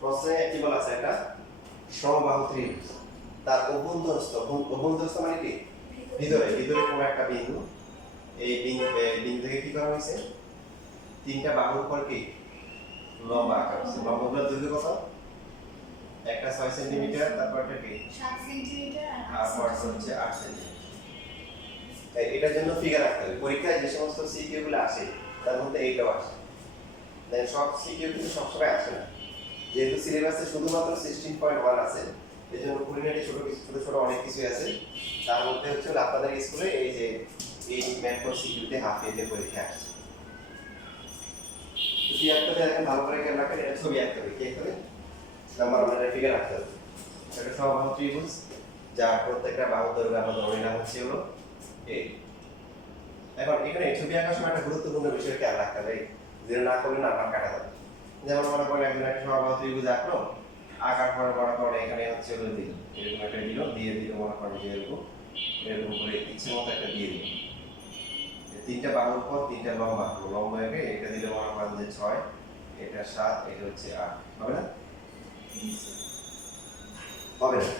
প্রশ্নে কি বলা আছে একটা সমবাহু ত্রিভুজ তার অভ্যন্তরস্থ মানে কি ভিতরে কোনো একটা বিন্দু এই বিন্দু থেকে কি করা হয়েছে তিনটা বাহুর উপর কি লম্বা আঁকা হয়েছে লম্বগুলোর দৈর্ঘ্য কত একটা 6 সেন্টিমিটার তারপরটা কি 7 সেন্টিমিটার আর পর হচ্ছে 8 সেন্টিমিটার এটার জন্য ফিগার রাখতে হবে পরীক্ষায় যে সমস্ত সিকিউ গুলো আসে তার মধ্যে এইটাও আসে দেন সব সিকিউ কিন্তু সবসময় আসে না যেহেতু সিলেবাসে শুধুমাত্র 16.1 আছে এজন্য খুঁটিনাটি ছোট অনেক কিছু আছে তার মধ্যে হচ্ছে আপনাদের স্কুলে এই যে এই ম্যাথ সিকিউতে হাফ ইয়ারলি পরীক্ষা আসছে কি একটা দেখেন ভালো করে খেয়াল রাখেন এটা ছবি আঁকতে হবে কি আঁকতে হবে নাম্বার আমাদের ফিগার রাখতে হবে এটা সমবাহু ত্রিভুজ যার প্রত্যেকটা বাহুর দৈর্ঘ্য আমরা ধরে নিলাম হচ্ছে হলো এই এখন এখানে ছবি আঁকার সময় একটা গুরুত্বপূর্ণ বিষয় খেয়াল রাখতে হবে যেটা না করলে নাম্বার কাটা যাবে যেমন মনে করেন একজন একটা সমবাহু ত্রিভুজ আঁকলো আঁকার পরে মনে করেন এখানে হচ্ছে হলো দিল এরকম একটা দিল দিয়ে মনে করেন যে এরকম করে ইচ্ছে মতো একটা দিয়ে দিল তিনটা বাহুর পর তিনটা লম্বা এঁকে এটা দিলে মনে করেন যে 6 এটা 7 এটা হচ্ছে 8 হবে না হবে না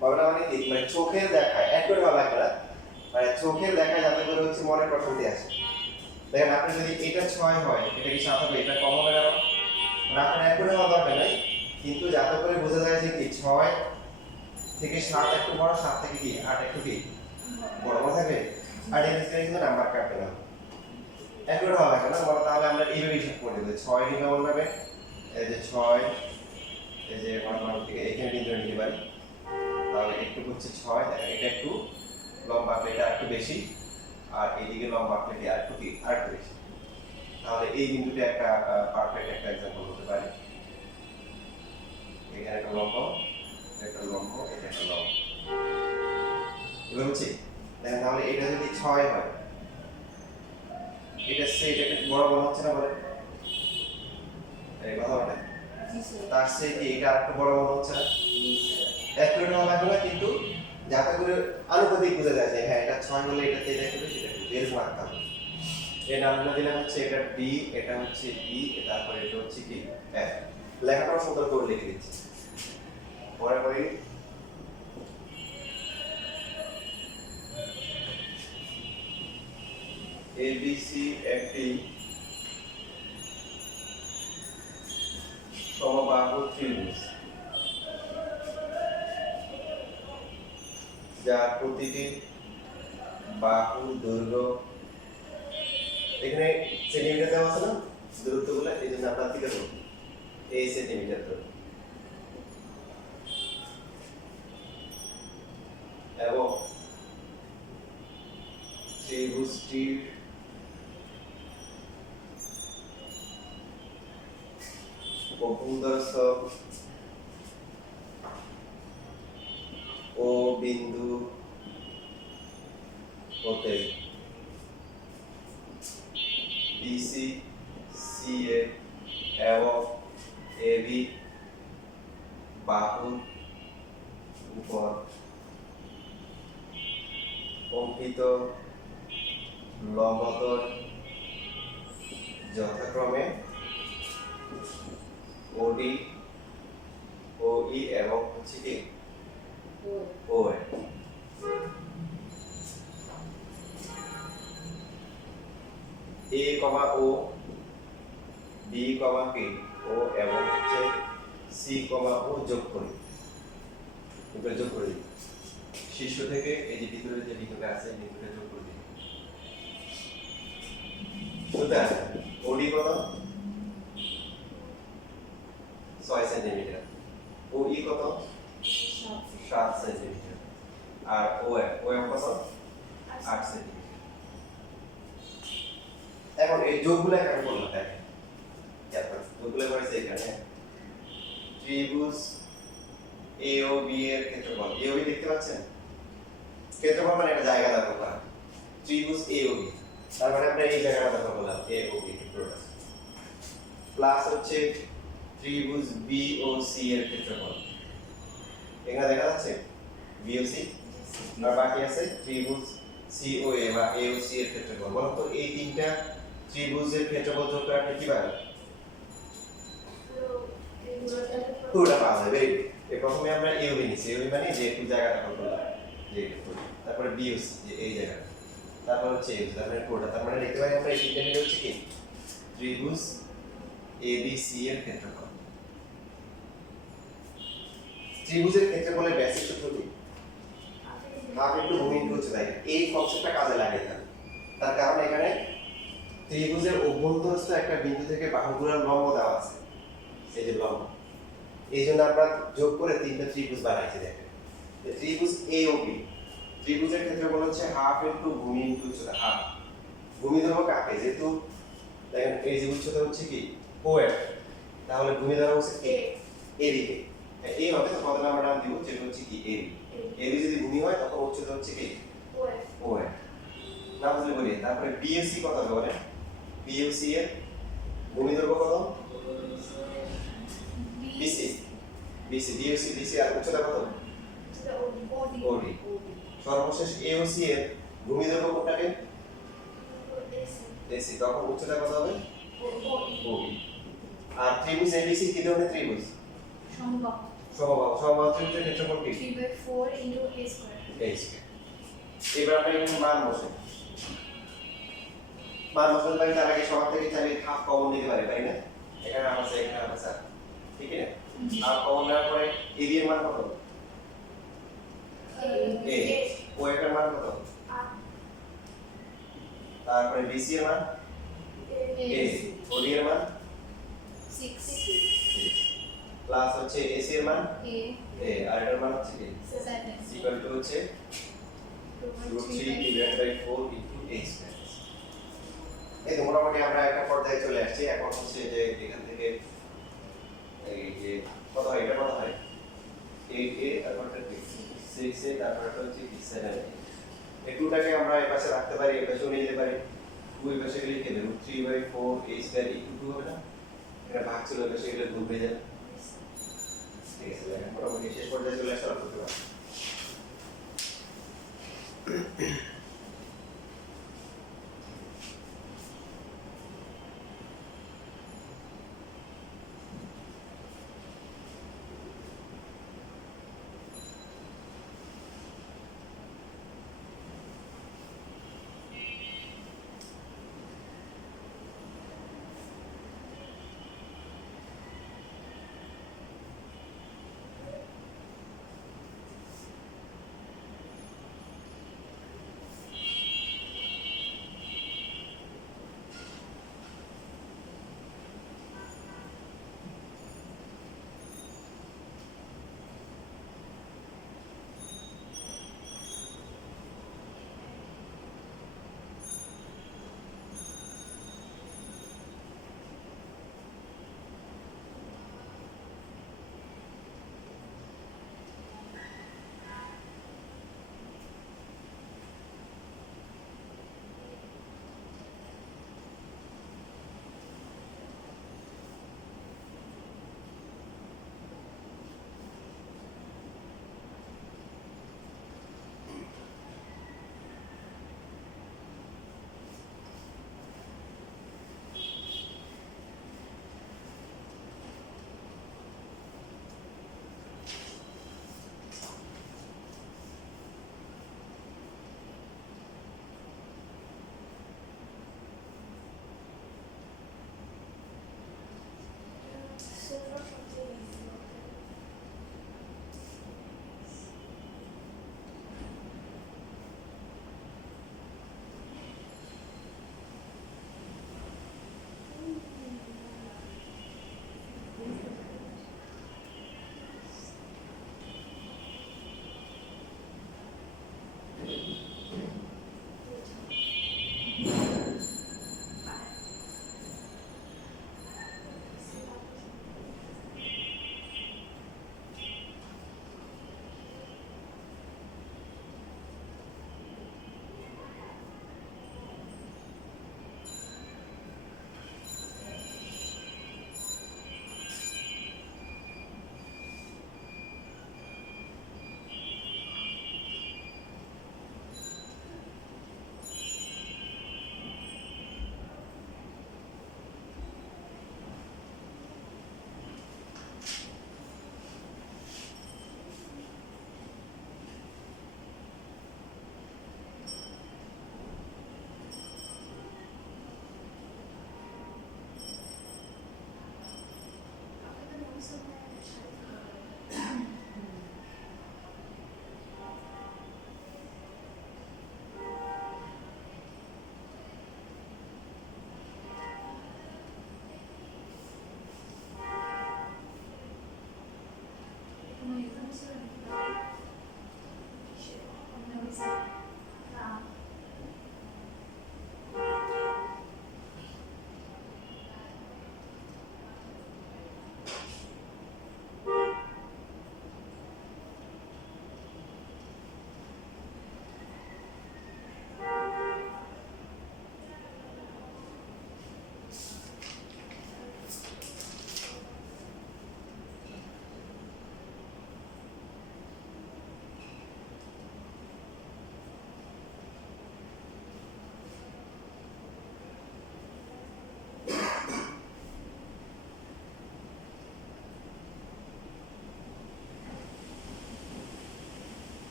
হবে না মানে কি মানে চোখের দেখায় একবারে ভালো লাগবে না মানে চোখের দেখায় যাতে করে হচ্ছে মনে প্রশান্তি আসে দেখেন আপনি যদি এটা 6 হয় এটা কি 7 হবে এটা কম হবে না মানে আপনার একবারে হওয়া দরকার নাই কিন্তু যাতে করে বোঝা যায় যে কি 6 থেকে 7 একটু বড় 7 থেকে কি 8 একটু কি বড় থাকবে আর এর ক্ষেত্রে কিন্তু নাম্বার কাটবে না একবারে হওয়া লাগবে না বড় তাহলে আমরা এইভাবে হিসাব করে দেব 6 দিকে বল যাবে এই যে 6 এই যে মনে থেকে এখানে বিন্দু নিতে পারি তাহলে একটু হচ্ছে 6 দেখেন এটা একটু লম্বা প্লেট আর একটু বেশি আর এইদিকে লম্বা প্লেট আর একটু বেশি তাহলে এই বিন্দুটা একটা পারফেক্ট একটা एग्जांपल হতে পারে এখানে একটা লম্ব এটা একটা লম্ব এবার হচ্ছে দেখেন তাহলে এটা যদি 6 হয় এটা একটু বড় হচ্ছে না বলে এই কথা বলে তার চেয়ে কি এটা আরেকটু বড় হচ্ছে না অ্যাকুরেট হওয়া লাগবে না কিন্তু যাতে করে আনুপাতিক বোঝা যায় যে হ্যাঁ এটা 6 হলে এটা তেল হবে সেটা এরকম আঁকতে হবে এই নামগুলো দিলাম হচ্ছে এটা ডি এটা হচ্ছে ই তারপরে এটা হচ্ছে কি এফ লেখাটাও সুন্দর করে লিখে দিচ্ছি পরে করি এবিসি একটি সমবাহু ত্রিভুজ যার প্রতিটি বাহুর দৈর্ঘ্য এখানে সেন্টিমিটার দেওয়া আছে না দূরত্বগুলো এই জন্য আপনার থেকে দেবো এই সেন্টিমিটার ধরে এবং ত্রিভুজটির অভ্যন্তরস্থ ও বিন্দু হতে বিসি সিএ এবং এবি বাহুর উপর অঙ্কিত লম্বতল যথাক্রমে ওডি ওই এবং হচ্ছে কি ও এ কমা ও বি কমা পি ও এবং হচ্ছে সি কমা ও যোগ করি এটা যোগ করে দিই শীর্ষ থেকে এই যে ভিতরে যে বিন্দুটা আছে এই বিন্দুটা যোগ করে দিই সুতরাং ওডি কত 6 সেন্টিমিটার ও ই কত 7 সেন্টিমিটার আর ও এম কত 8 সেন্টিমিটার এখন এই যোগগুলো কেন করলাম দেখেন যোগগুলো করেছে এখানে ত্রিভুজ এ ও বি এর ক্ষেত্রফল এ ও বি দেখতে পাচ্ছেন ক্ষেত্রফল মানে একটা জায়গা দখল করা ত্রিভুজ এ ও বি তার মানে আমরা এই জায়গাটা দখল করলাম এ ও বি পুরোটা প্লাস হচ্ছে ত্রিভুজ বি ও সি এর ক্ষেত্রফল এখানে দেখা যাচ্ছে বি ও সি আর বাকি আছে ত্রিভুজ সি ও এ বা এ ও সি এর ক্ষেত্রফল বলতো এই তিনটা ত্রিভুজের ক্ষেত্রফল যোগ করে আপনি কি পাবেন পুরোটা পাওয়া যাবে। এই প্রথমে আমরা ইউবি নিছি, ইউবি মানে যে একটু জায়গা দখল করলাম, যে একটু, তারপরে বিউসি যে এই জায়গা, তারপর হচ্ছে ইউসি, তারপরে পুরোটা, তার মানে লিখতে পারি আমরা এই তিনটা মিলে হচ্ছে কি ত্রিভুজ এবিসি এর ক্ষেত্রফল। ত্রিভুজের ক্ষেত্রফলের বেসিক সূত্র কি? হাফ ইনটু ভূমি ইনটু উচ্চতা। এই কনসেপ্টটা কাজে লাগে তার কারণ এখানে ত্রিভুজের অভ্যন্তরস্থ একটা বিন্দু থেকে বাহুগুলোর লম্ব দেওয়া আছে, এই যে লম্ব, এই জন্য আমরা যোগ করে তিনটা ত্রিভুজ বানাইছি। দেখেন ত্রিভুজ এ ও বি, ত্রিভুজের ক্ষেত্রফল হচ্ছে হাফ ইনটু ভূমি ইনটু উচ্চতা। হাফ ভূমি ধরবো কাকে, যেহেতু দেখেন এই যে উচ্চতা হচ্ছে কি ও এফ, তাহলে ভূমি ধরবো হচ্ছে কে এ বি কে, এই হবে তো কত নাম্বার নাম দিব, যেটা হচ্ছে কি এ বি। এ বি যদি ভূমি হয় তখন উচ্চতা হচ্ছে কি ও এফ, নাম বলে বলি। তারপরে বিএসি কত হবে বলেন, বিএসি এর ভূমি ধরবো কত, বিসি, বিসি বিএসি বিসি, আর উচ্চতা কত ওডি। সর্বশেষ এওসি এর ভূমি দৈর্ঘ্য কোনটাকে এসি, তখন উচ্চতা কত হবে ওবি। আর ত্রিভুজ এবিসি কি ধরনের ত্রিভুজ? সমবাহু। সমবাহু, সমবাহু ত্রিভুজের ক্ষেত্রফল কি 3/4 a square। এবার আমরা এখানে মান বসাই, মান বসাতে পারি, তার আগে সবার থেকে চাইলে হাফ কমন নিতে পারি, তাই না? এখানে আছে, এখানে আছে, ঠিক আছে? হাফ কমন নেওয়ার পরে এবি এর মান কত? এ। ও এর মান কত? তারপরে বিসি এর মান এ, ওডি এর মান 6 প্লাস হচ্ছে এসি এর মান a এ, আর এর মান হচ্ছে কি 7 ইকুয়াল টু হচ্ছে √3 / 4 ইনটু a স্কয়ার। এই তো মোটামুটি আমরা একটা পর্যায়ে চলে আসছি। এখন হচ্ছে যে এখান থেকে এই যে কত হয়, এটা কত হয় 8a, তারপরটা 6a, তারপরটা হচ্ছে 7a। এই টুটাকে আমরা এই পাশে রাখতে পারি, এই পাশেও নিয়ে যেতে পারি, দুই পাশে লিখে দেব 3/4 a স্কয়ার ইকুয়াল টু হবে না, এটা ভাগ ছিল ওই পাশে গেলে গুণ হয়ে যাবে। ঠিক আছে, দেখেন মোটামুটি শেষ পর্যায়ে চলে আসছে, করতে পারি।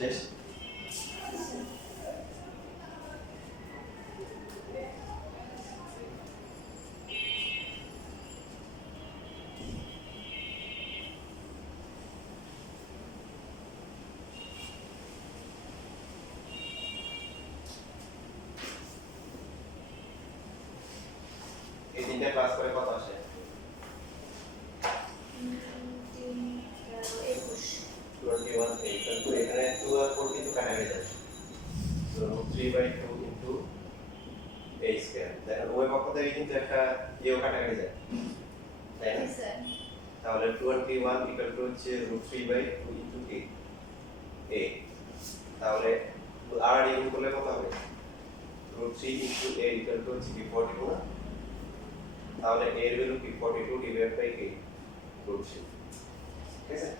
শেষ। এই তিনটা ক্লাস করে কত আসে? 21 কিন্তু এখানে 2 আর 4 কিন্তু কাটা হয়ে যাবে। So 3/2 into a square। দেখেন ওই পক্ষ থেকে কিন্তু একটা ইও কাটাকাটি যায়, তাই না? তাহলে 21 equal to হচ্ছে √3/2 into a। তাহলে আর গুণ করলে কত হবে? √3 into a equal to হচ্ছে কি 42 না? তাহলে a এর ভ্যালু কি 42 divided by k √3। ঠিক আছে?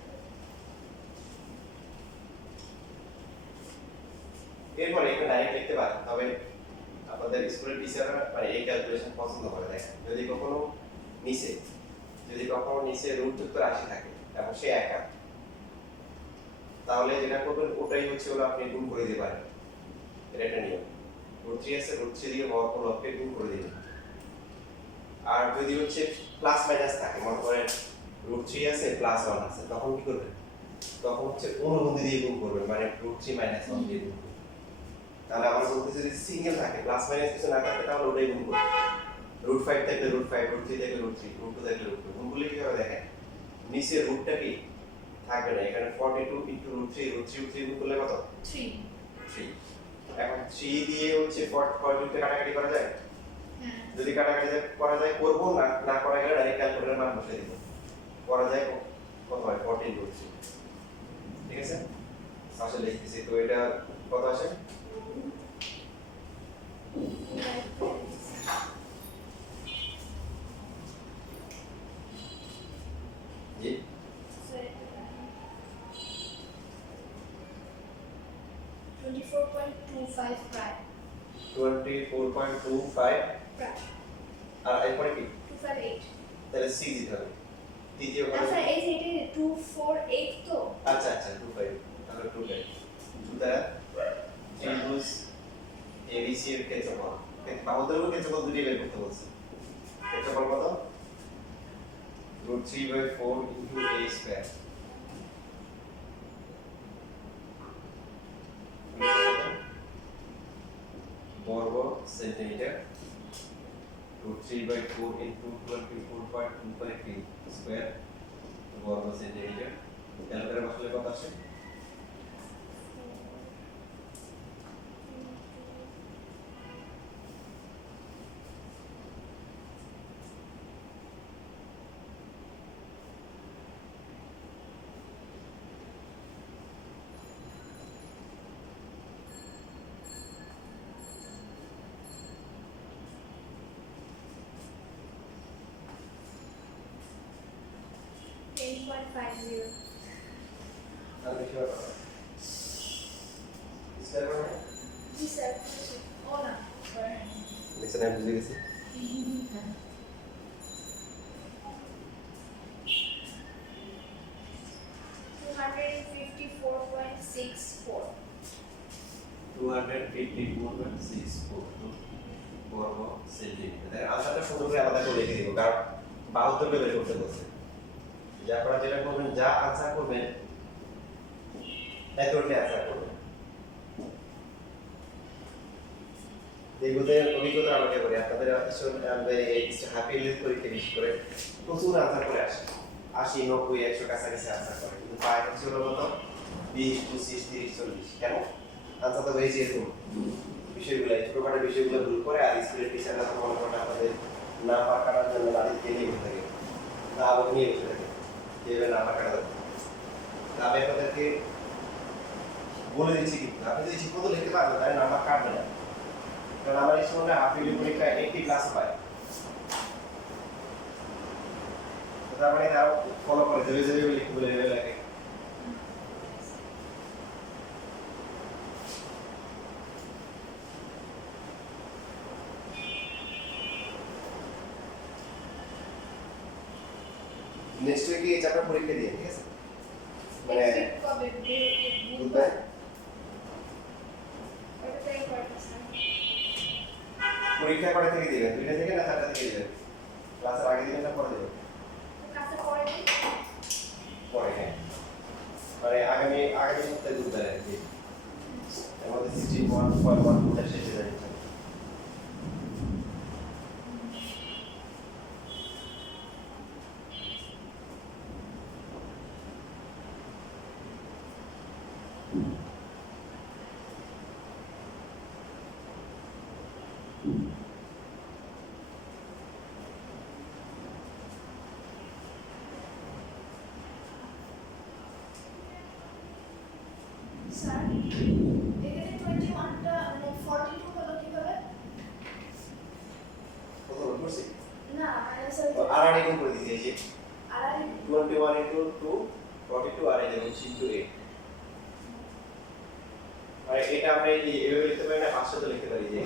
এরপরে এটা ডাইরেক্ট লিখতে পারেন, তবে আপনাদের স্কুলের টিচাররা মানে এই ক্যালকুলেশন পছন্দ করে। দেখেন যদি কখনো নিচে রুটযুক্ত রাশি থাকে এবং সে একা, তাহলে যেটা করবেন ওটাই হচ্ছে হলো আপনি গুণ করে দিতে পারেন। এটা একটা নিয়ম। √3 আছে, √3 দিয়ে হওয়ার লবকে গুণ করে দিবেন। আর যদি হচ্ছে প্লাস মাইনাস থাকে, মনে করেন √3 আছে +1 আছে, তখন কি করবেন? তখন হচ্ছে অনুবন্ধী দিয়ে গুণ করবেন, মানে √3 - 1 দিয়ে গুণ করবেন। তাহলে আমার বলতে যদি সিঙ্গেল থাকে, প্লাস মাইনাস কিছু না থাকে, তাহলে ওটাই গুণ করবেন। √5 থাকলে √5, √3 থাকলে √3, √2 থাকলে √2। গুণ করলে কি হবে দেখেন, নিচে রুটটা কি থাকবে না। এখানে 42 * √3 গুণ করলে কত? 3। এখন 3 দিয়ে হচ্ছে 42 কে কাটাকাটি করা যায়? হ্যাঁ। যদি কাটাকাটি করা যায় করব, না করা গেলে ডাইরেক্ট ক্যালকুলেটরের মান বসিয়ে দেব। করা যায় কত হয়? 14 √3। ঠিক আছে? আসলে লিখতেছি তো এটা কত আসে? জি 24.25 প্রায় 24.25 প্রায় আর এরপরে কি? 258। তাহলে 6 দিতে হবে। তৃতীয় না কলাম স্যার এই যে এটা 248 তো। আচ্ছা 25 তাহলে 25 দ্বারা ত্রিভুজ ABC এর ক্ষেত্রফল, বাহুদ্বয় ক্ষেত্রফল দুটি বের করতে বলছে। ক্ষেত্রফল কত? √3/4 into a square। বর্গ সেন্টিমিটার। √3/4 into 24.25 স্কয়ার বর্গ সেন্টিমিটার। ক্যালকুলেটর বসালে কত আসে? আর বেশি হবে না। স্কয়ার মানে জি স্যার। ও না দেখছেন আমি বুঝে গেছি। $254.64 254.64 বর্গ সেন্টিমিটার। আনসারটা সুন্দর করে আলাদা করে লিখে দিব, কারণ 72 কে বের করতে বলছে। যা করা যেটা করবেন, যা আনসার করবেন তাই করলে আনসার করবেন। এগুলোর অভিজ্ঞতা আমাকে বলি, আপনাদের আসলে এই হাফ ইয়ারলি পরীক্ষা বিশেষ করে প্রচুর আনসার করে আসে, 80, 90, 100 কাছাকাছি আনসার করে, কিন্তু পায় হচ্ছে হলো কত? 20, 25, 30, 40। কেন? আনসার তো হয়েছে এরকম বিষয়গুলো, ছোটখাটো বিষয়গুলো ভুল করে। আর স্কুলের টিচাররা তো মনে করেন আপনাদের না পার কাটার জন্য তাদেরকে নিয়ে বসে থাকে, না আমাকে নিয়ে বসে থাকে যেভাবে না পার কাটা যাবে। আমি আপনাদেরকে বলে দিচ্ছি, কিন্তু আপনি যদি ঠিক মতো লিখতে পারবেন তাহলে নাম্বার কাটবে না। কারণ আমার এই সময় হাফ ইয়ারলি পরীক্ষায় একটি ক্লাস পায়, তার মানে তারা ফলো করে যেভাবে লিখতে বলে এভাবে লেখে। নেক্সট উইকে এই চ্যাপ্টার পরীক্ষা দিয়ে, ঠিক আছে? মানে কবে? বুধবার কটা থেকে দিবেন? 2টা থেকে না 4টা থেকে দিবেন? ক্লাসের আগে দিবেন না পরে দিবেন? ক্লাসে পরে দিই। পরে, হ্যাঁ। মানে আগামী সপ্তাহে বুধবার আর কি। এর মধ্যে 61.1 শেষ হয়ে যাচ্ছে। স্যার এখানে 21টা মানে 42 হলো কিভাবে? কত রোল করছি? না মানে স্যার আড়াআড়ি গুণ করে দিয়েছি এই যে আড়াই 21 into 2 42 আর এই যে হচ্ছে into 8 মানে এটা আমরা এই যে এভাবে লিখতে পারি না 500 তে লিখতে পারি যে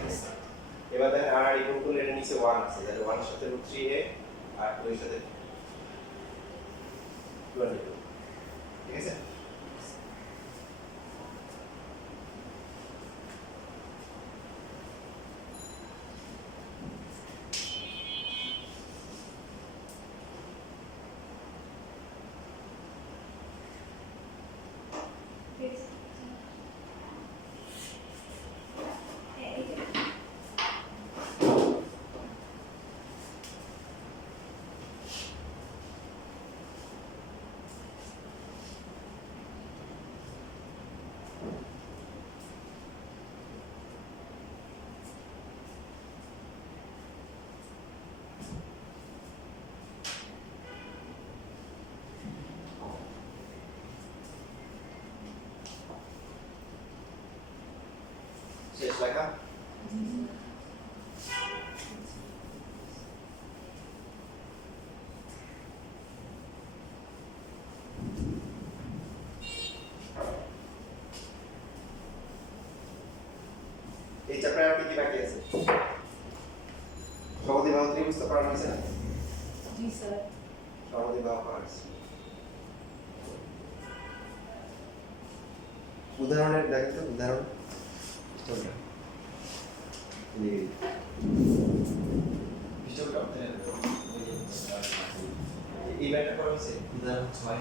এবার দেখেন আড়াআড়ি গুণ করলে এটা নিচে 1 আছে তাহলে 1 এর সাথে √3a আর 2 এর সাথে 22 ঠিক আছে শেষ লেখা এই চ্যাপ্টারে আর কি বাকি আছে সমদ্বিবাহু ত্রিভুজ তো পড়ানো হয়েছে না জি স্যার সমদ্বিবাহু পড়ানো হয়েছে উদাহরণের দেখেন তো উদাহরণ চলবে এই ব্যাপারটা করা হয়েছে উদাহরণ 6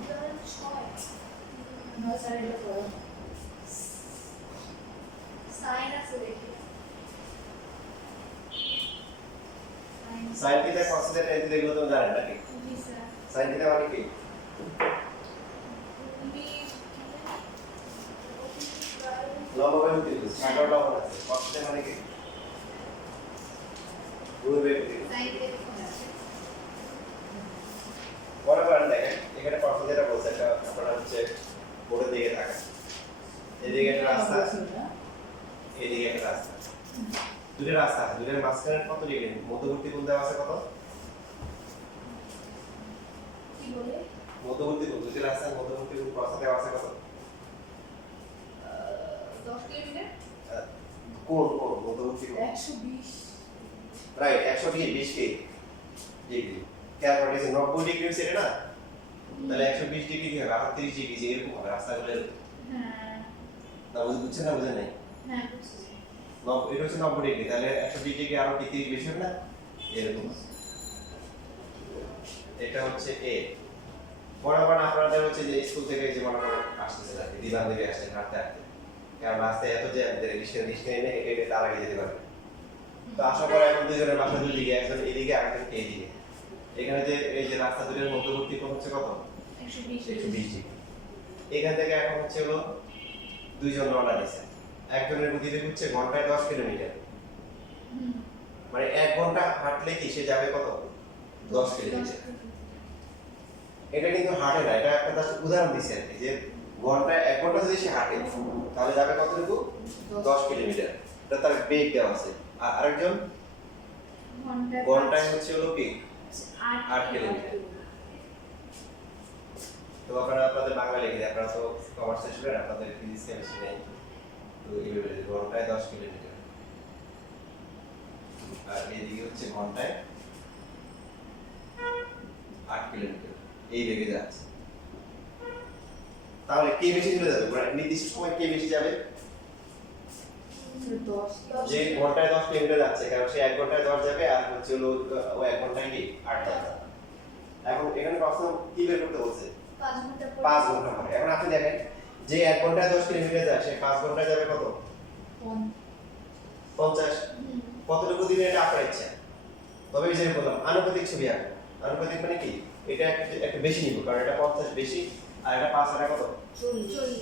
উদাহরণ 6 না স্যার এটা করো সাইন আছে দেখি sine theta cos theta tan theta এগুলো তো জানেন নাকি জি স্যার সাইন থিটা মানে কি লম্ববাহু ত্রিভুজ সাগর লম্ব আছে cos থিটা মানে কি দুইবাহু ত্রিভুজ সাইন দেখুন মনে করেন দেখেন এখানে cos থিটা বলছে একটা আপনারা হচ্ছে বোর্ডের দিকে তাকান এদিকে একটা রাস্তা এদিকে একটা রাস্তা দুটো রাস্তা আছে দুটোর মাঝখানে কত ডিগ্রি মধ্যবর্তী কোণ দেওয়া আছে কত কি বলে মধ্যবর্তী কোণ দুটো রাস্তার মধ্যবর্তী কোণ প্রস্থ দেওয়া আছে কত 10 কিলোমিটার কোণ মধ্যবর্তী কোণ 120 রাইট 120 কে ডিগ্রি খেয়াল করে যে 90 ডিগ্রি সেটা না তাহলে 120 ডিগ্রি কি হবে 38 ডিগ্রি যে এরকম হবে রাস্তাগুলো হ্যাঁ না বুঝছেন না বুঝেন নাই হ্যাঁ বুঝছি এটা হচ্ছে 90 ডিগ্রি তাহলে 120 ডিগ্রি আরো 30 বেশি হবে না এরকম এটা হচ্ছে এ মনে করেন আপনাদের হচ্ছে যে স্কুল থেকে যে মনে করেন আসতেছে আর কি দিবান দেবে আসছে হাঁটতে হাঁটতে কারণ রাস্তায় এত যে রিক্সা এনে এটা তার আগে যেতে পারবে তো আশা করা এখন দুজনের বাসা দুই দিকে একজন এদিকে আরেকজন এইদিকে এখানে যে এই যে রাস্তা দুটোর মধ্যবর্তী কোণ হচ্ছে কত 120 120 ডিগ্রি এখান থেকে এখন হচ্ছে হলো দুইজন রওনা দিয়েছে একজনের গতিবেগ হচ্ছে ঘন্টায় 10 কিলোমিটার মানে 1 ঘন্টা হাঁটলে কি সে যাবে কত 10 কিলোমিটার এটা কিন্তু হাঁটে না এটা একটা জাস্ট উদাহরণ দিছি আর কি যে ঘন্টায় 1 ঘন্টা যদি সে হাঁটে তাহলে যাবে কতটুকু 10 কিলোমিটার এটা তার বেগ দেওয়া আছে আর আরেকজন ঘন্টায় হচ্ছে হলো কি 8 কিলোমিটার তো আপনারা আপনাদের বাংলা লিখে দিন আপনারা তো কমার্সের স্টুডেন্ট আপনাদের ফিজিক্স কেমিস্ট্রি নেই তো এইভাবে ঘন্টায় 10 কিলোমিটার আর এদিকে হচ্ছে ঘন্টায় 8 কিলোমিটার এই বেগে যাচ্ছে তাহলে কে বেশি চলে যাবে মানে নির্দিষ্ট সময় কে বেশি যাবে 10 যে ঘন্টায় 10 কিলোমিটার যাচ্ছে, কারণ সে 1 ঘন্টায় 10 যাবে আর হচ্ছে হলো ও 1 ঘন্টায় কি 8 যাবে। এখন এখানে প্রশ্ন কি বের করতে বলছে? 5 ঘন্টা 5 ঘন্টা পরে। এখন আপনি দেখেন যে 1 ঘন্টায় 10 কিলোমিটার যায় সে 5 ঘন্টায় যাবে কত? 50। কতটুকু দিবে এটা আপনার ইচ্ছা। তবে এই যে বললাম আনুপাতিক ছবি আঁকো। আনুপাতিক মানে কি? এটা একটু বেশি নিব, কারণ এটা 50 বেশি আর এটা 5 এটা কত?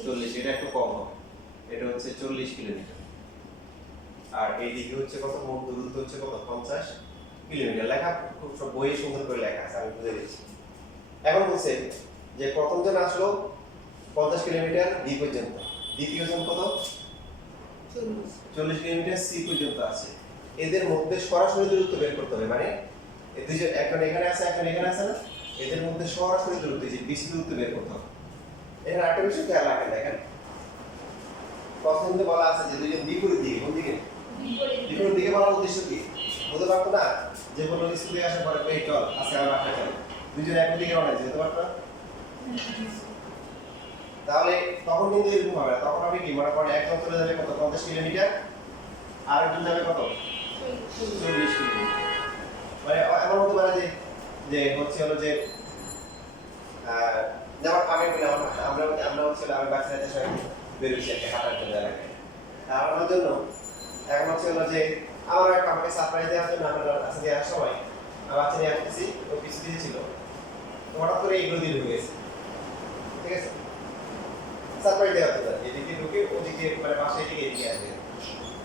40। এটা একটু কম হবে। এটা হচ্ছে 40 কিলোমিটার। আর এইদিকে হচ্ছে কত? মোট দূরত্ব হচ্ছে কত? 50 কিলোমিটার। লেখা খুব সব বইয়ে সুন্দর করে লেখা আছে, আমি বুঝে দিচ্ছি। এখন বলছে যে প্রথম জন আসলো 50 কিলোমিটার বি পর্যন্ত, দ্বিতীয় জন কত? 40 কিলোমিটার সি পর্যন্ত আছে। এদের মধ্যে সরাসরি দূরত্ব বের করতে হবে, মানে এই দুইজন এখন এখানে আছে এখন এখানে আছে না, এদের মধ্যে সরাসরি দূরত্ব যে বিসি দূরত্ব বের করতে হবে। এখানে আরেকটা বিষয় খেয়াল রাখেন, দেখেন প্রথমে বলা আছে যে দুইজন বিপরীত দিকে, কোন দিকে? বিপরীত দিকে বলার উদ্দেশ্য কি? বলতে পারতো না যে কোনো স্কুল থেকে আসার পরে এই চল আজকে আমার বাসায় চল, দুইজন এক দিকে রওনা যেতে পারতো না? তাহলে তখন কিন্তু এরকম হবে না। তখন হবে কি, মনে করেন একজন চলে যাবে কত? 50 কিলোমিটার, আর একজন যাবে কত? 40 কিলোমিটার। মানে এমন হতে পারে যে যে হচ্ছে হলো যে যেমন আমি বলি আমরা হচ্ছে আমি বাচ্চাদের সঙ্গে বেরোচ্ছি একটা হাঁটার জন্য এলাকায়। আমার জন্য এখন হচ্ছে হলো যে আমার একটা আমাকে সারপ্রাইজ দেওয়ার জন্য আমরা কাছে দেওয়ার সময় বাচ্চা নিয়ে আসতেছি, ও পিছু দিয়ে ছিল, হঠাৎ করে এগুলো দিয়ে ঢুকে গেছে, ঠিক আছে? সারপ্রাইজ দেওয়া হতো এদিকে ঢুকে ওদিকে মানে পাশে এদিকে আসবে।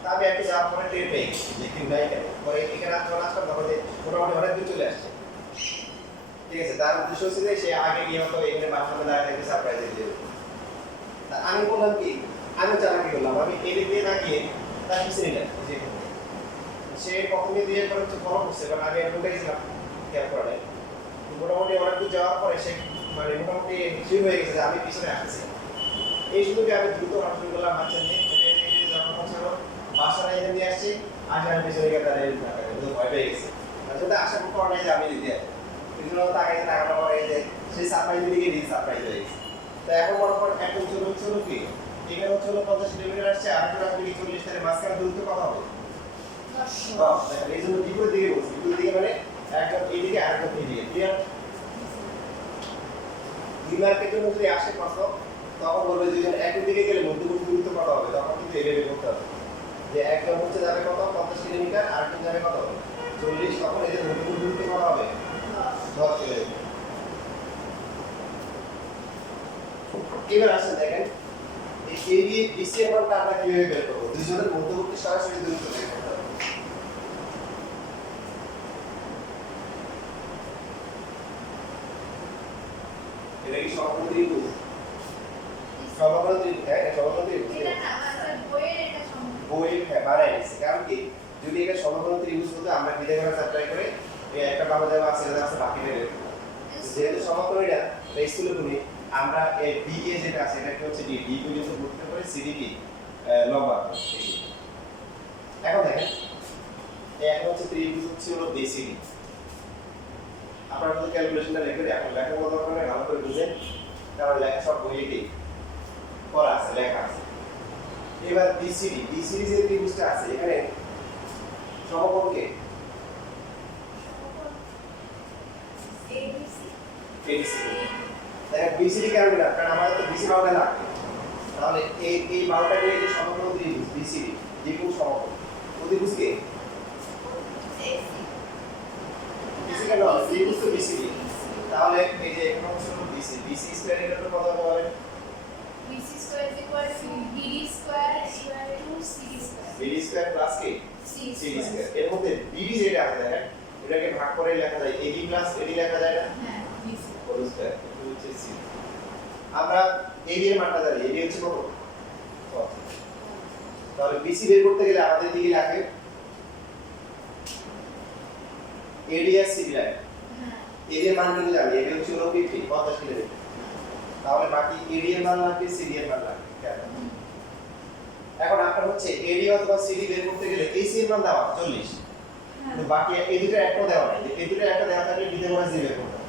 তা আমি একটা যাওয়ার পরে টের পেয়ে গেছি যে কেউ নাই কেন, পরে এখানে চলে আসলাম, তখন মোটামুটি অনেক দূর চলে আসছে, ঠিক আছে? তার উদ্দেশ্য হচ্ছে যে সে আগে গিয়ে হতো এখানে বাসাতে দাঁড়িয়ে সারপ্রাইজ দিয়ে দেবে। আমি বললাম কি, আমি চালাকি করলাম, আমি এদিক দিয়ে না গিয়ে তার পিছনে নিলাম, সে প্রথমে দিয়ে করে হচ্ছে ফলো করছে, কারণ আগে ঢুকে গেছিলাম খেয়াল করে মোটামুটি অনেক দূর যাওয়ার পরে সে মানে মোটামুটি শুরু হয়ে গেছে যে আমি পিছনে আসছি। এই সুযোগে আমি দ্রুত হাঁটা শুরু করলাম বাচ্চা নিয়ে, যখন হচ্ছে বাসাটা এখানে নিয়ে আসছি, আসে আমি পিছনে গিয়ে দাঁড়িয়ে ভয় পেয়ে গেছে, আসলে আশা করা নাই যে আমি দিতে আসবো। এই জন্য তাকে টাকাটা পরে যে সেই সারপ্রাইজ দিকে দিয়ে সারপ্রাইজ হয়ে গেছে। তো এখন মনে করেন এখন চলো কি এখানে হচ্ছে 50 কিলোমিটার আসছে, আর একটা আসবে 40, তাহলে মাঝখানে দূরত্ব কত হবে? 10। দেখেন এই জন্য বিপরীত দিকে বলছি, বিপরীত দিকে মানে একদম এইদিকে আর একদম এইদিকে, ক্লিয়ার? দুই মার্কের জন্য যদি আসে প্রশ্ন, তখন বলবে দুইজন একই দিকে গেলে মধ্যবর্তী দূরত্ব কত হবে, তখন কিন্তু এভাবে করতে হবে যে একজন হচ্ছে যাবে কত? 50 কিলোমিটার, আর একজন যাবে কত? 40, তখন এদের মধ্যবর্তী দূরত্ব কত হবে? 10 কিলোমিটার। এবার আসেন দেখেন এই এবি বিসি এর মানটা আমরা কিভাবে বের করব? দুইজনের মধ্যবর্তী সরাসরি দূরত্ব বের করতে হবে। এটা কি সমকোণ ত্রিভুজ? সমকোণ ত্রিভুজ, হ্যাঁ এটা সমকোণ ত্রিভুজ। এটা না আমার বইয়ের এটা সম্ভব। বইয়ের হ্যাঁ বানাই দিচ্ছে, কারণ কি যদি এটা সমকোণ ত্রিভুজ হতো আমরা বিধেয়কটা সাপ্লাই করে এই একটা বাহু দেওয়া আছে এটা আছে বাকি বের করব। যেহেতু সমকোণ এটা স্কুলে বলি আমরা এই বি এ যেটা আছে এটাকে হচ্ছে ডি ডি পর্যন্ত করতে পারি, সিডি কি লম্বা। এখন দেখেন এখন হচ্ছে ত্রিভুজ হচ্ছে হলো বিসিডি। আপনারা যদি ক্যালকুলেশনটা লিখে দিই, এখন লেখার মতো করে ভালো করে বুঝেন, কারণ লেখা সব বইয়ে কি করা আছে, লেখা আছে। এবার বিসিডি বিসিডি যে ত্রিভুজটা আছে এখানে সমকোণ কে? ABC ABCD. দেখেন বিসিডি কেন না, কারণ আমাদের তো বিসি বাহুটা লাগবে, তাহলে এই বাহুটা নিয়ে যে সমকোণ ত্রিভুজ বিসিডি দ্বিগুণ সমকোণ ত্রিভুজ কে? বিসি কেন ত্রিভুজ তো বিসিডি, তাহলে এই যে এখানে হচ্ছে বিসি বিসি স্কয়ার এটা তো কত হবে? BC square is equal to BD square equal to CD square. BD square plus কি CD CD square. স্কয়ার। এর মধ্যে BD যেটা আছে দেখেন এটাকে ভাগ করে লেখা যায় AD প্লাস AD লেখা যায় না, হ্যাঁ, BC. হোল স্কয়ার এটা হচ্ছে C। আমরা AD এর মানটা জানি, AD হচ্ছে কত? 4। তাহলে BC বের করতে গেলে আমাদের দিকে লাগে AD আর CD লাগে। হ্যাঁ, AD এর মান কিন্তু জানি, AD হচ্ছে 50 কিলোমিটার, তাহলে বাকি AD এর মান লাগবে, CD এর মান লাগবে। এখন আপনার হচ্ছে AD অথবা CD বের করতে গেলে AC এর মান দেওয়া 40, কিন্তু বাকি এই দুটো একটা দেওয়া নাই, এই দুটো একটা দেওয়া থাকলে ডিটারমিনেন্ট বের করতে হবে।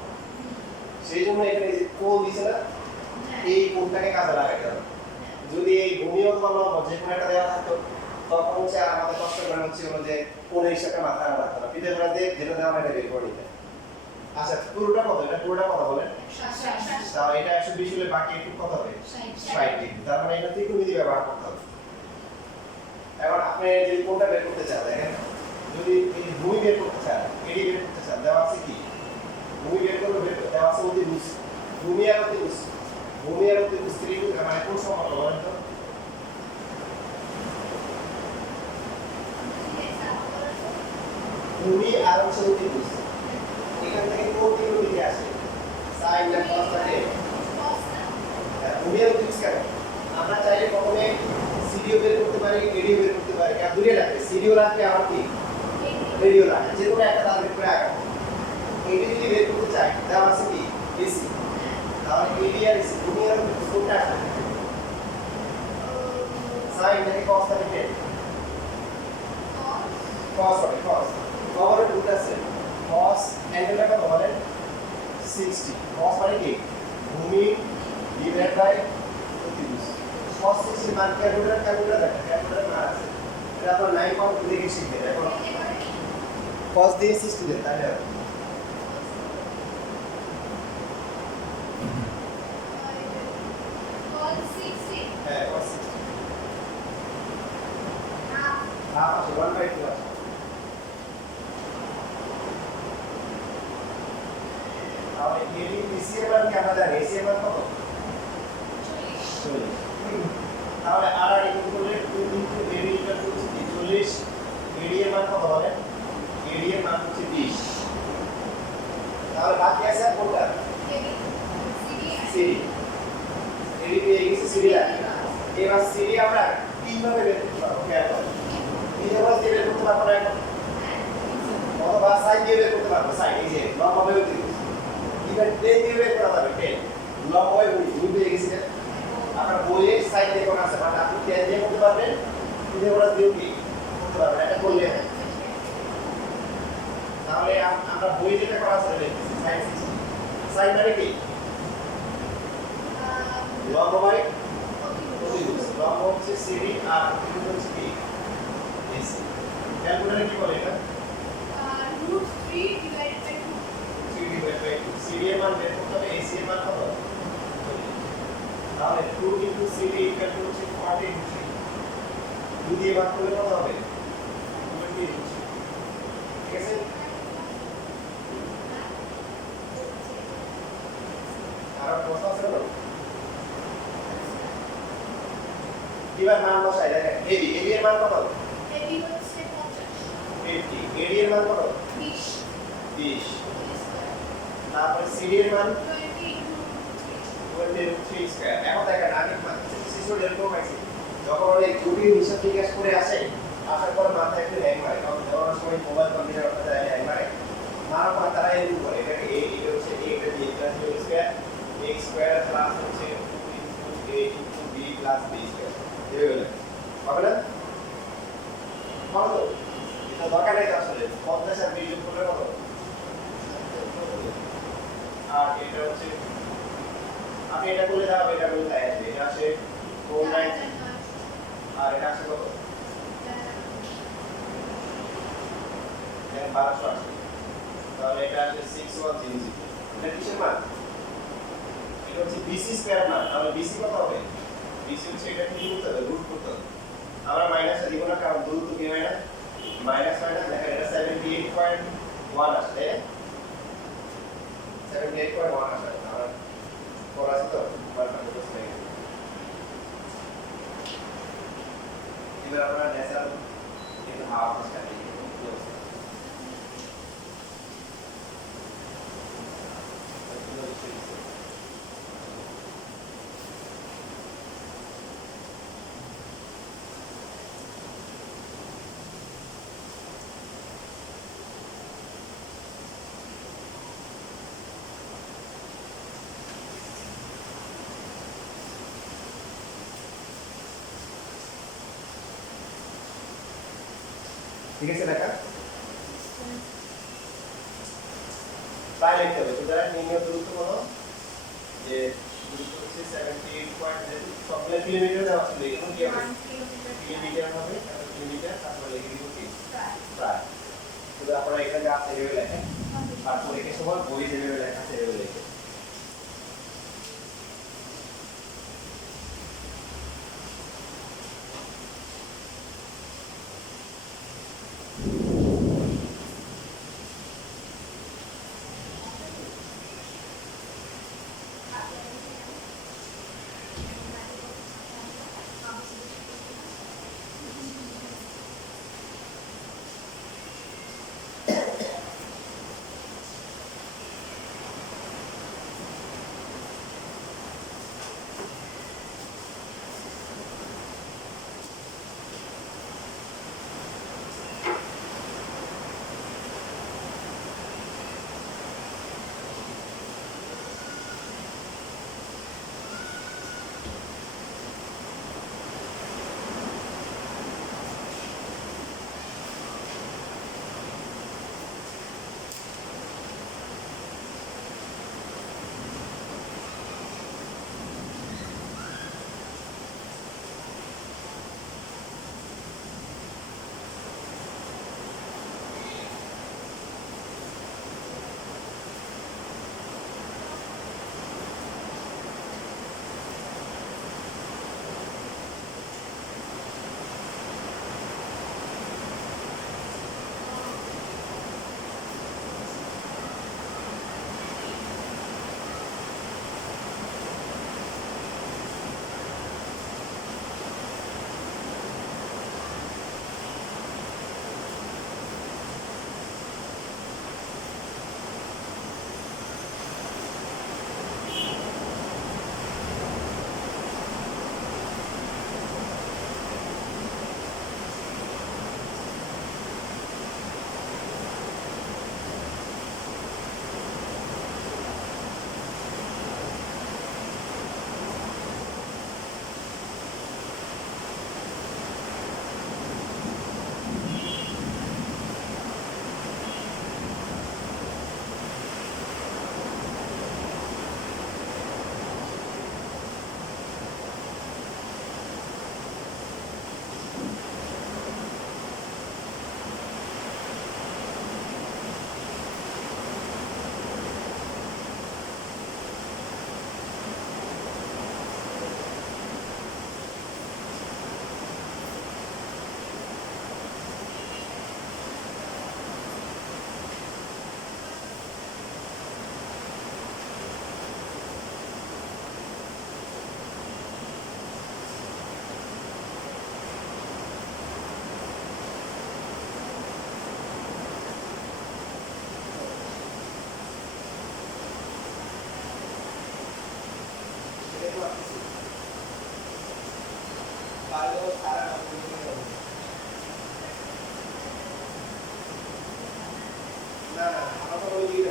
সেই জন্য এখানে এই যে কোণ দিছে না, এই কোণটাকে কাজে লাগাইতে হবে। যদি এই ভূমি অথবা লম্ব যে কোনো একটা দেওয়া থাকতো তখন হচ্ছে আর আমাদের কষ্ট করে হচ্ছে হলো যে কোণের হিসাবটা মাথায় রাখতে হবে পিথাগোরাস দিয়ে যেটা দেওয়া হয় এটা বের করে নিতে। আচ্ছা পুরোটা কত? এটা পুরোটা কত বলেন? 60 তাও এটা 120 হলে বাকি একটু কত হবে? 60 ডিগ্রি। তার মানে এটা ত্রিকোণমিতি ব্যবহার করতে হবে। এখন আপনি যদি কোণটা বের করতে চান দেখেন যদি এই ভূমি বের করতে চান এডি বের করতে চান দেওয়া আছে কি ভূমি বের করলে দেওয়া আছে অতিভুজ ভূমি আর অতিভুজ ত্রিভুজ মানে কোণ সম্পর্ক বলেন তো ভূমি আর হচ্ছে অতিভুজ এখান থেকে কোণ ত্রিকোণমিতি আসে সাইন না কস থাকে ভূমি আর অতিভুজ কেন আমরা চাইলে প্রথমে সিডিও বের করতে পারি এডিও বের করতে পারি আর দূরে রাখতে সিডিও রাখতে আবার কি রেডিও রাখতে যে কোনো একটা টার্গেট করে আগাবো এডি যদি বের করতে চাই দেওয়া আছে কি এসি তাহলে এডি আর এসি ভূমি আর অতিভুজ কোনটা আসবে সাইন নাকি কস থাকে cos হবে cos পাওয়ার রুট আছে cos অ্যাঙ্গেলটা কত বলেন 60 cos মানে কি ভূমি ডিভাইড বাই অতিভুজ cos 60 মান ক্যালকুলেটর দেখেন ক্যালকুলেটর মান আছে এটা আপনার 9 পাউন্ড লিখে শিখবে এখন cos দিয়ে 60 দেন তাহলে হ্যাঁ cos 60 হাফ আছে 1/2 আছে তাহলে এডি বিসি এর মান কি আমরা জানি এসি এর মান কত 40 তাহলে আর আর ইকুয়াল করলে 2 ইনটু এডি ইকুয়াল টু 40 এডি এর মান কত হবে এডি এর মান হচ্ছে 20 তাহলে বাকি আছে আর কোনটা সিডি এডি পেয়ে গেছে সিডি আছে এবার সিডি আমরা তিনভাবে বের করতে পারবো খেয়াল করুন তিনভাবে বের করতে পারবো না এখন অথবা সাইড দিয়ে বের করতে পারবো সাইড এই যে লম্বা ভাবে দিই এবার প্লেন দিয়ে বের করা যাবে প্লেন লম্বা ভাবে দুই পেয়ে গেছে আপনার বইয়ে সাইড দিয়ে কোন আছে মানে আপনি প্লেন দিয়ে করতে পারবেন তিনভাবে দিয়ে কি করতে পারবেন এটা করলে তাহলে আমরা বই যেটা করা আছে সাইড সাইড মানে কি লম্বা বাই অতিভুজ লম্বা হচ্ছে সিডি আর অতিভুজ হচ্ছে কি এসি ক্যালকুলেটরে কি বলে এটা √3 / 2 3 ডিভাইড বাই 2 সিডি এর মান বের করতে হবে এসি এর মান কত তাহলে 2 ইনটু সিডি ইকুয়াল টু হচ্ছে 40 2 দিয়ে ভাগ করলে কত হবে 20 ঠিক আছে আর প্রশ্ন আছে না এবার মান বসাই দেখেন এবি এর মান কত এবি হচ্ছে 50 এডি এর মান কত 20 তারপরে সিডি এর মান 23 স্কয়ার এখন দেখেন আগে শিশু এরকম আছে যখন অনেক জটিল হিসাব নিকাশ করে আসে আসার পর মাথায় একটু হ্যাং মারে কারণ ধরার সময় মোবাইল কম্পিউটার কথা হ্যাং মারে মারার পর তারা এরকম করে এটাকে এটা হচ্ছে a এটা b plus b square x square plus হচ্ছে 2 a b plus b square এভাবে হবে না ভালো এটা দরকার নেই আসলে 50 আর 20 যোগ করলে কত আর এটা হচ্ছে আপনি এটা করলে দাও এটা করলে তাই আসবে এটা আসে 490 আর এটা আসে কত 1200 আসে তাহলে এটা আসে 6100 এটা কিসের মান এটা হচ্ছে বিসি স্কয়ার মান তাহলে বিসি কত হবে বিসি হচ্ছে এটা কি করতে হবে রুট করতে হবে আমরা মাইনাসে দিব না কারণ দূর তো কি হয় না মাইনাস দেখেন এটা 78.1 আসে 78.1 আসে আমরা পড়া আছে তো এবার আমরা ন্যাচারাল একটু হাফ আসছে ঠিক আছে লেখা প্রায় লিখতে হবে সুতরাং নির্ণয় দূরত্ব কত যে দূরত্ব হচ্ছে 78.0 সবগুলো কিলোমিটার দেওয়া ছিল এখন কি হবে কিলোমিটার হবে মিলিমিটার, তারপরে লিখে দিব কি প্রায় প্রায়। শুধু আপনারা এখানে যা আছে এভাবে লেখেন, আর পরীক্ষার সময় বই যেভাবে লেখা আছে এভাবে লেখেন। না না আমার ওই দিকে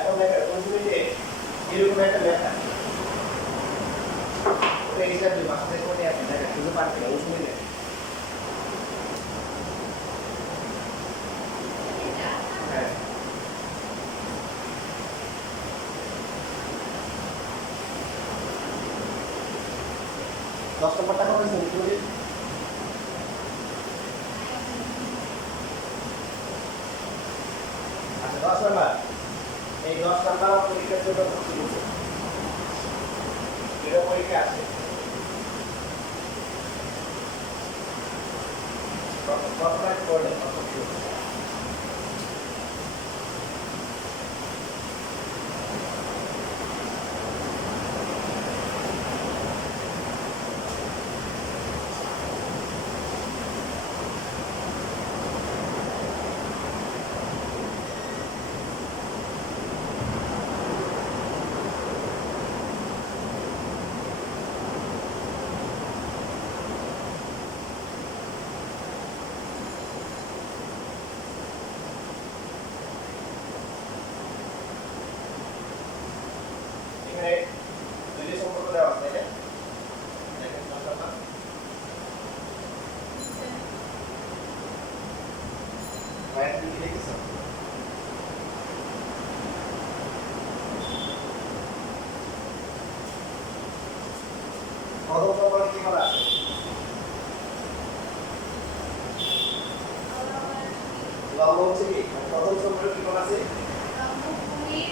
এখন দেখা বলছিল যে এরকম একটা লেখা ওটা হিসাব দিয়ে মাথায় করে আছে দেখা শুধু পারবে না ওই সময় দেখা হ্যাঁ 10 নম্বর টাকা হয়েছে 10 নাম্বার এই 10 নাম্বার পরীক্ষার জন্য প্রস্তুতি নিতে এটা পরীক্ষা আছে কতটা পড়ে এখানে দুইটি সম্পর্ক দেওয়া আছে তাই না দেখেন দশটা ভাই তুমি কি লিখেছো প্রথম সম্পর্কে কি বলা আছে লম্ব হচ্ছে কি প্রথম সম্পর্কে কি বলা আছে লম্বভূমির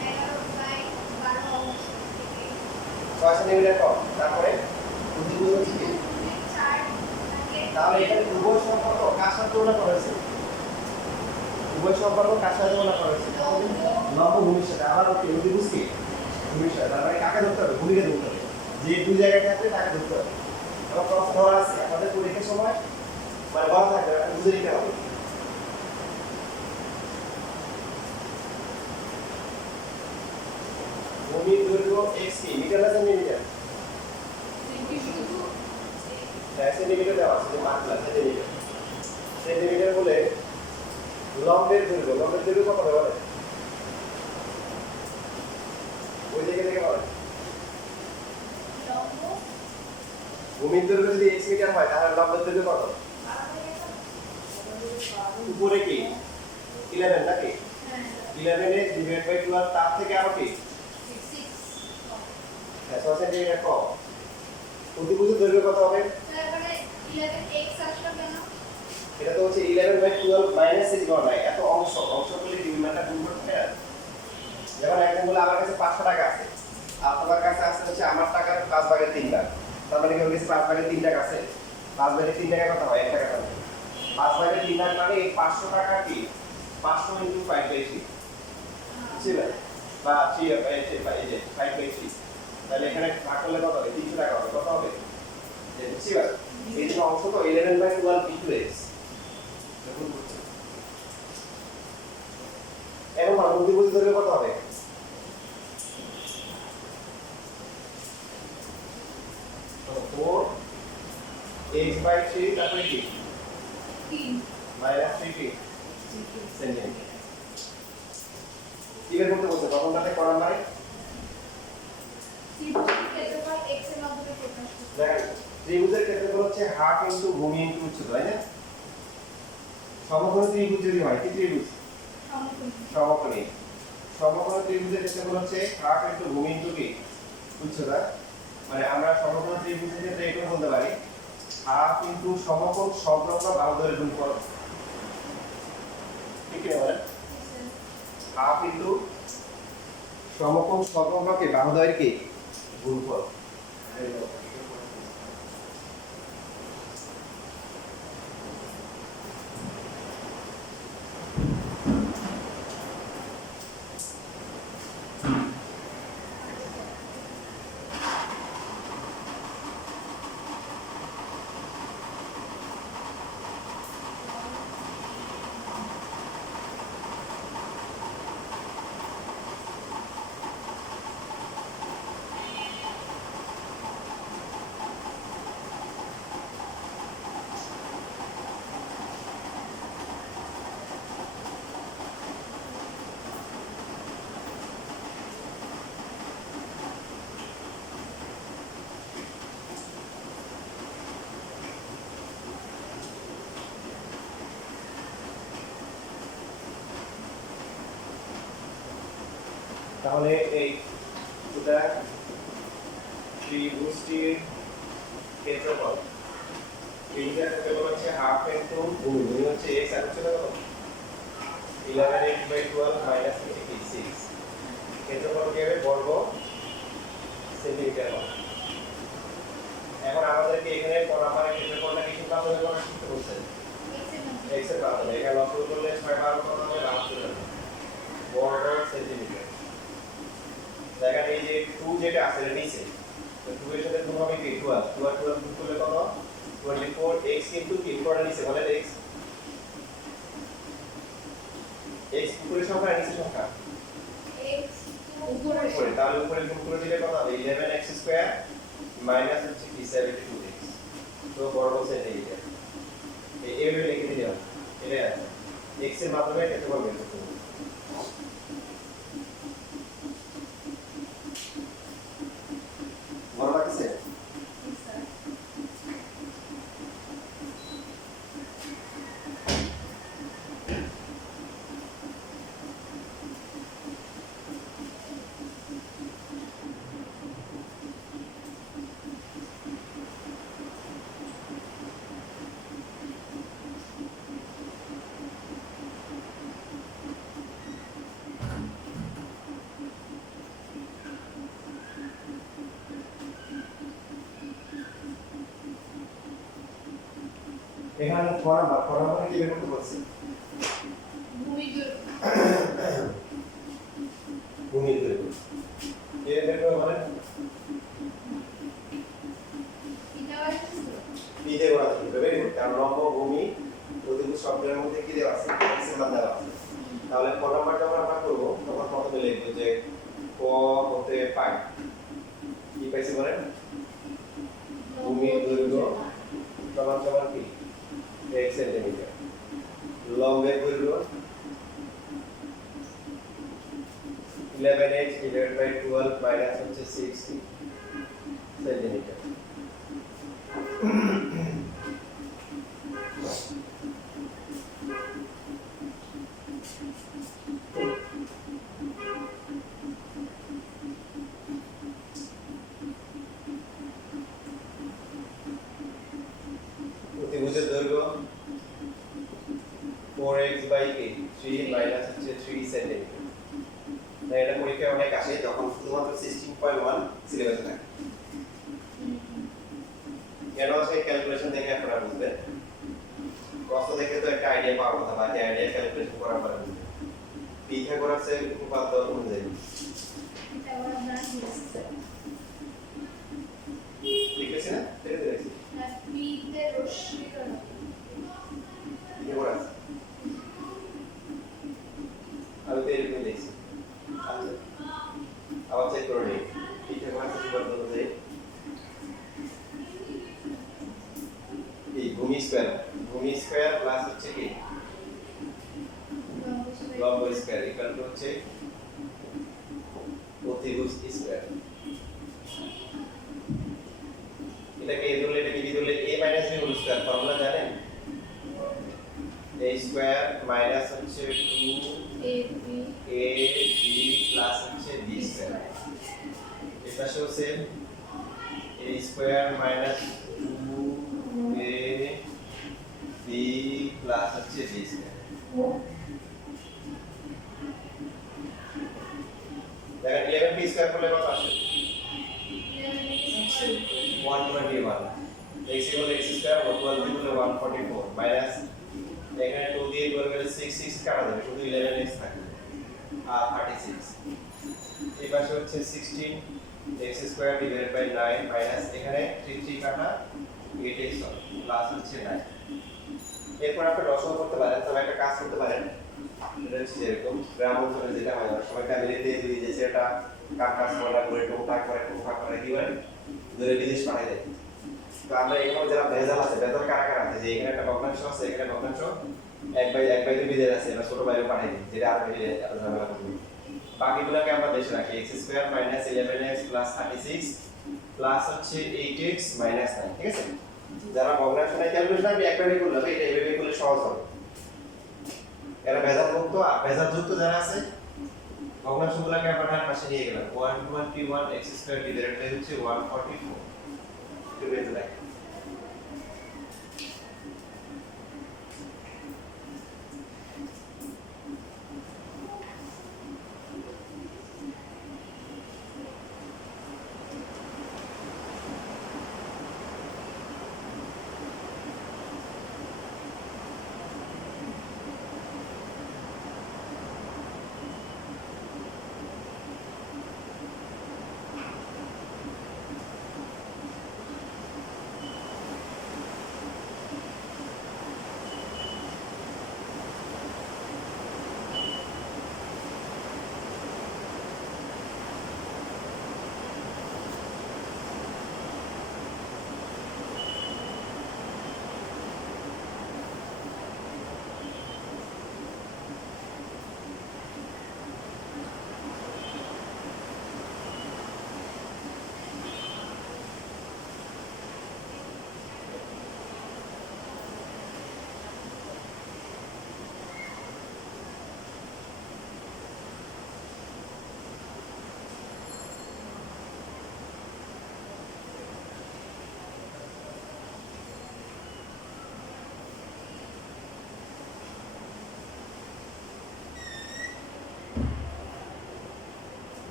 11/12 থেকে 6 সেন্টিমিটার কম তারপরে বুদ্ধিগুলো থেকে ভূমির 4 ভাগের তাহলে এখানে উভয় সম্পর্ক কার সাথে তুলনা করা হয়েছে উভয় সম্পর্ক কার সাথে তুলনা করা হয়েছে লম্ব ভূমির সাথে আবার ওকে বুঝি কি ভূমির সাথে তার মানে কাকে ধরতে হবে ভূমিকে ধরতে হবে যে দুই জায়গায় থাকবে তাকে ধরতে হবে এবং প্রশ্ন ধরা আছে আমাদের পরীক্ষার সময় মানে বলা থাকবে বুঝে নিতে হবে ভূমির দৈর্ঘ্য x কি মিটার না সেন্টিমিটার সেন্টিমিটার দেওয়া আছে যে মাত্রা সেন্টিমিটার সেন্টিমিটার বলে লম্বের দৈর্ঘ্য কত হবে বলে ওই দিকে থেকে বলে লম্ব ভূমির দৈর্ঘ্য যদি x মিটার হয় তাহলে লম্বের দৈর্ঘ্য কত উপরে কি 11 নাকি 11 এ ডিভাইড বাই 12 তার থেকে আরো কি 6 সেন্টিমিটার কম প্রতিভুজের দৈর্ঘ্য কত হবে তারপরে 11x আসলো কেন এটা তো হচ্ছে 11 বাই 12 মাইনাস 6 গণনা এত অংশ করলে ডিভিডেন্ডটা গুণ করতে হয় যেমন একজন বলে আমার কাছে 500 টাকা আছে আপনার কাছে আছে হচ্ছে আমার টাকার 5 ভাগের 3 ভাগ তার মানে কি ওর কাছে 5 ভাগের 3 টাকা আছে 5 ভাগের 3 টাকা কত হয় 1 টাকা থাকে 5 ভাগের 3 ভাগ মানে এই 500 টাকা কি 500 ইনটু 5 বাই 3 বুঝছেন বা 3 বাই 5 বাই 3 তাহলে এখানে ভাগ করলে কত হবে 300 টাকা হবে কত হবে যে বুঝছেন এই যে অংশ তো 11 বাই 12 p2x দেখুন বুঝছেন এবং প্রতিভুজ দৈর্ঘ্য কত হবে 4 x বাই 3 তারপরে কি 3 মাইনাস 3 কি সেন্টিমিটার কি বের করতে বলছে প্রথমটাতে ক নম্বরে ত্রিভুজের ক্ষেত্রফল x এর মাধ্যমে প্রকাশ করতে দেখেন ত্রিভুজের ক্ষেত্রফল হচ্ছে হাফ ইনটু ভূমি ইনটু উচ্চতা তাই না সমকোণী ত্রিভুজ যদি হয় কি ত্রিভুজ সমকোণী সমকোণী ত্রিভুজের ক্ষেত্রফল হচ্ছে হাফ ইনটু ভূমি ইনটু কি উচ্চতা মানে আমরা সমকোণী ত্রিভুজের ক্ষেত্রে এটা বলতে পারি হাফ ইনটু সমকোণ সংলগ্ন বাহুদ্বয়ের গুণফল ঠিক কি বলেন হাফ ইনটু সমকোণ সংলগ্নকে বাহুদ্বয়ের কি গুণফল তাহলে এই দুটা ত্রিভুজটির ক্ষেত্রফল ত্রিভুজের ক্ষেত্রফল হচ্ছে হাফ ইনটু ভূমি হচ্ছে x আর হচ্ছে কত 11/12 মাইনাস হচ্ছে কি 6 ক্ষেত্রফল কি হবে বর্গ সেন্টিমিটার হবে। এখন আমাদেরকে এখানে পরাপারের ক্ষেত্রফলটা কিসের মাধ্যমে গণনা করতে বলছে? x এর মাধ্যমে। এখানে লক্ষ্য করলে 6 12 কত হবে 72 বর্গ সেন্টিমিটার। দেখেন এই যে 2 যেটা আছে এর নিচে, তো 2 এর সাথে 2 হবে কি 12 12 12 গুণ করলে কত 24 x কিন্তু কি উপরে নিচে বলে x x উপরে সংখ্যা নিচে সংখ্যা উপরে উপরে, তাহলে উপরে গুণ করে দিলে কত হবে 11x স্কয়ার মাইনাস হচ্ছে কি 72x তো বর্গ সেন্টিমিটার। এইভাবে লিখে দিলাম এটা আছে x এর মাধ্যমে ক্ষেত্রফল বের করতে হবে। বড় লাগছে? এখানে ফর্মুলা কি বের করতে বলছি? ভূমির দৈর্ঘ্য এর বের করে বলেন পিতে করা থাকবে ভেরি গুড। কারণ লম্ব ভূমি অতিভুজ শব্দের মধ্যে কি দেওয়া আছে x এর মান দেওয়া আছে। তাহলে ক নাম্বার যখন আমরা করব তখন প্রথমে লিখব যে ক হতে পাই কি পাইছি বলেন ভূমির দৈর্ঘ্য সমান সমান কি 1 সেন্টিমিটার, লম্বের দৈর্ঘ্য 11h divided by 12 minus হচ্ছে 60 সেন্টিমিটার। অতিভুজের দৈর্ঘ্য 4x by 8 3 minus হচ্ছে 3 সেন্টিমিটার। না এটা পরীক্ষায় অনেক আসে যখন শুধুমাত্র 16.1 সিলেবাসে থাকে। কেন সেই ক্যালকুলেশন দেখে আপনারা বুঝবেন, প্রশ্ন দেখে তো একটা আইডিয়া পাওয়ার কথা, বাকি আইডিয়া ক্যালকুলেশন করার পরে বুঝবেন পিথাগোরাসে উপপাদ্য অনুযায়ী লিখেছি না এটা দেখছি পিথাগোরাস আমি তো এরকম লিখছি। আচ্ছা আবার চেক করে নিই পিথাগোরাসের উপপাদ্য অনুযায়ী ভূমি স্কয়ার প্লাস হচ্ছে কি লম্ব স্কয়ার ইকুয়াল টু হচ্ছে অতিভুজ স্কয়ার। এটাকে এ ধরলে এটাকে বি ধরলে a minus b whole square formula জানেন a স্কয়ার মাইনাস হচ্ছে 2ab প্লাস হচ্ছে b স্কয়ার। এটা হচ্ছে a square minus 2ab plus হচ্ছে b স্কয়ার। দেখেন 11b স্কয়ার করলে কত আসে 121 x equal x square or 12 equal 144 minus এখানে 2 দিয়ে 12 গেলে 6 6 কাটা যাবে শুধু 11x থাকবে আর 36 এই পাশে হচ্ছে 16 x square divided by 9 minus এখানে 3 3 কাটা 8x হবে প্লাস হচ্ছে 9। এরপর আপনি লসাগু করতে পারেন, তবে একটা কাজ করতে পারেন এটা হচ্ছে এরকম গ্রাম অঞ্চলে যেটা হয় অনেক সময় ফ্যামিলিতে যদি যে সেটা কাজ করা করে টোকা করে কি বলেন ধরে বিদেশ পাঠাই দেয়। তো আমরা এখানে যারা ভেজাল আছে ভেজাল কারা কারা আছে যে এখানে একটা ভগ্নাংশ আছে এখানে ভগ্নাংশ 1/2 বিদেশ আছে আমরা ছোট বাইরে পাঠাই দিই যেটা আর মিলে এত ঝামেলা করবে। বাকিগুলোকে আমরা দেশে রাখি x square minus 11x plus 36 plus হচ্ছে 8x মাইনাস 9 ঠিক আছে। যারা ভগ্নাংশ নাই ক্যালকুলেশন আমি একবারই করলাম এটা এইভাবে করলে সহজ হবে। এরা ভেজাল মুক্ত আর ভেজাল যুক্ত যারা আছে ভগ্নাংশগুলোকে আমরা ডান পাশে নিয়ে গেলাম 121 x স্কয়ার ডিভাইডেড বাই হচ্ছে 144 একটু বেঁধে রাখি।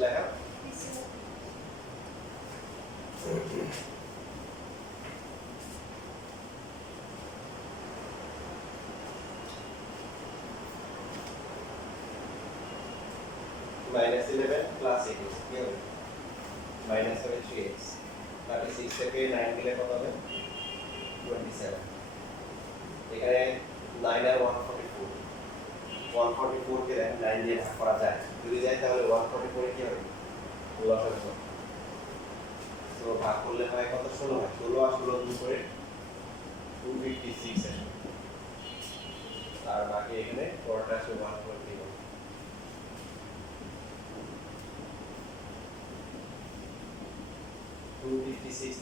লেখা Yes, sir. -11 প্লাস 8 কি হবে মাইনাস হবে 3x তাহলে 6 থেকে 9 দিলে কত হবে 27 এখানে 9 আর 144 144 কে 9 দিয়ে ভাগ করা যায় যদি যায় তাহলে 144 কি হবে লসাগু হবে তো ভাগ করলে হয় কত 16 হয় 16 আর 16 গুণ করে 256 আসে আর বাকি এখানে পরটা আসবে 144 256